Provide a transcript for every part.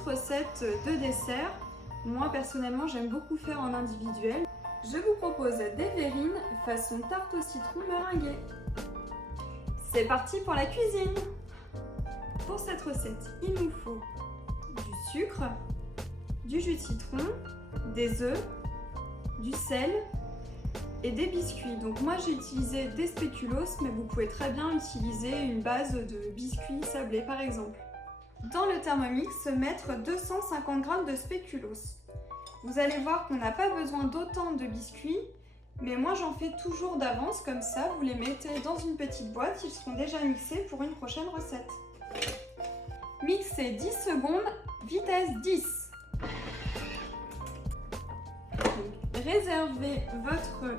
petite recette de dessert. Moi personnellement j'aime beaucoup faire en individuel. Je vous propose des verrines façon tarte au citron meringuée. C'est parti pour la cuisine. Pour cette recette, il nous faut du sucre, du jus de citron, des œufs, du sel et des biscuits. Donc moi j'ai utilisé des spéculoos, mais vous pouvez très bien utiliser une base de biscuits sablés par exemple. Dans le Thermomix, mettre 250 g de spéculoos. Vous allez voir qu'on n'a pas besoin d'autant de biscuits, mais moi j'en fais toujours d'avance, comme ça vous les mettez dans une petite boîte, ils seront déjà mixés pour une prochaine recette. Mixez 10 secondes, vitesse 10. Donc, réservez votre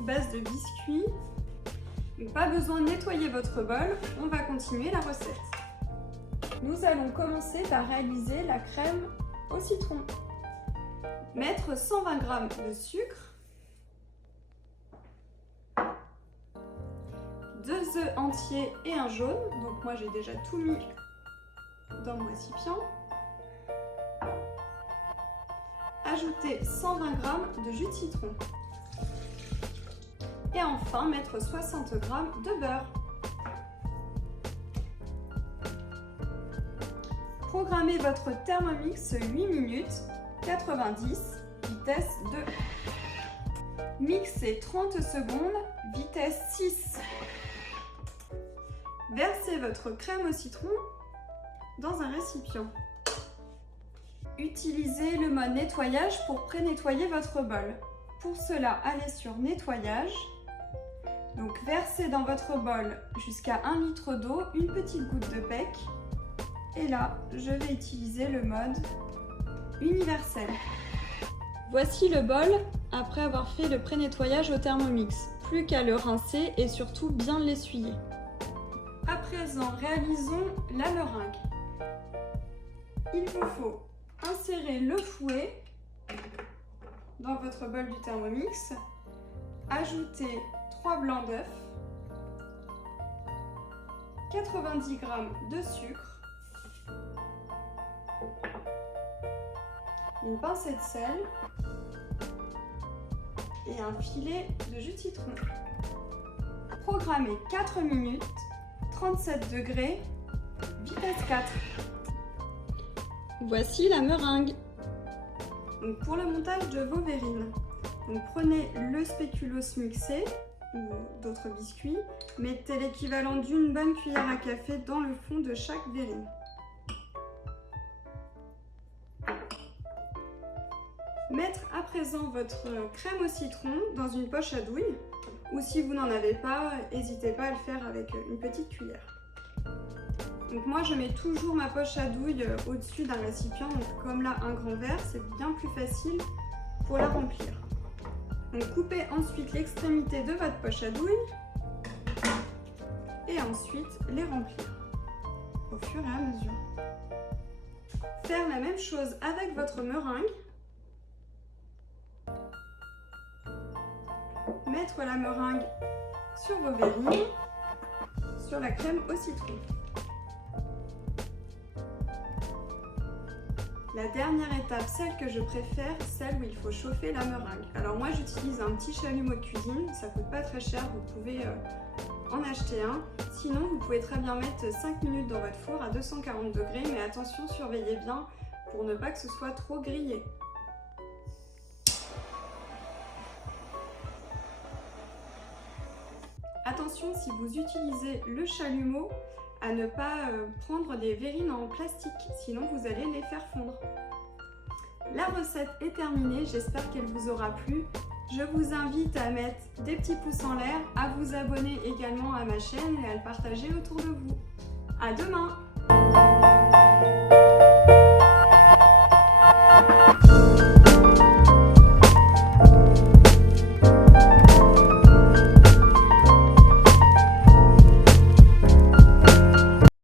base de biscuits. Donc, pas besoin de nettoyer votre bol, on va continuer la recette. Nous allons commencer par réaliser la crème au citron. Mettre 120 g de sucre, 2 œufs entiers et un jaune, donc moi j'ai déjà tout mis dans mon récipient. Ajouter 120 g de jus de citron. Et enfin mettre 60 g de beurre. Programmez votre Thermomix 8 minutes, 90, vitesse 2. Mixez 30 secondes, vitesse 6. Versez votre crème au citron dans un récipient. Utilisez le mode nettoyage pour pré-nettoyer votre bol. Pour cela, allez sur nettoyage. Donc versez dans votre bol jusqu'à 1 litre d'eau, une petite goutte de PEC. Et là, je vais utiliser le mode universel. Voici le bol après avoir fait le pré-nettoyage au Thermomix. Plus qu'à le rincer et surtout bien l'essuyer. À présent, réalisons la meringue. Il vous faut insérer le fouet dans votre bol du Thermomix. Ajouter 3 blancs d'œufs, 90 g de sucre, une pincée de sel et un filet de jus de citron. Programmez 4 minutes, 37 degrés, vitesse 4. Voici la meringue. Donc pour le montage de vos verrines, donc prenez le spéculoos mixé ou d'autres biscuits, mettez l'équivalent d'une bonne cuillère à café dans le fond de chaque verrine. Mettre à présent votre crème au citron dans une poche à douille, ou si vous n'en avez pas, n'hésitez pas à le faire avec une petite cuillère. Donc moi je mets toujours ma poche à douille au-dessus d'un récipient, donc comme là un grand verre, c'est bien plus facile pour la remplir. Donc coupez ensuite l'extrémité de votre poche à douille et ensuite les remplir au fur et à mesure. Faire la même chose avec votre meringue. Mettre la meringue sur vos verrines, sur la crème au citron. La dernière étape, celle que je préfère, celle où il faut chauffer la meringue. Alors moi j'utilise un petit chalumeau de cuisine, ça coûte pas très cher, vous pouvez en acheter un. Sinon vous pouvez très bien mettre 5 minutes dans votre four à 240 degrés, mais attention, surveillez bien pour ne pas que ce soit trop grillé. Attention, si vous utilisez le chalumeau, à ne pas prendre des verrines en plastique, sinon vous allez les faire fondre. La recette est terminée, j'espère qu'elle vous aura plu. Je vous invite à mettre des petits pouces en l'air, à vous abonner également à ma chaîne et à le partager autour de vous. À demain!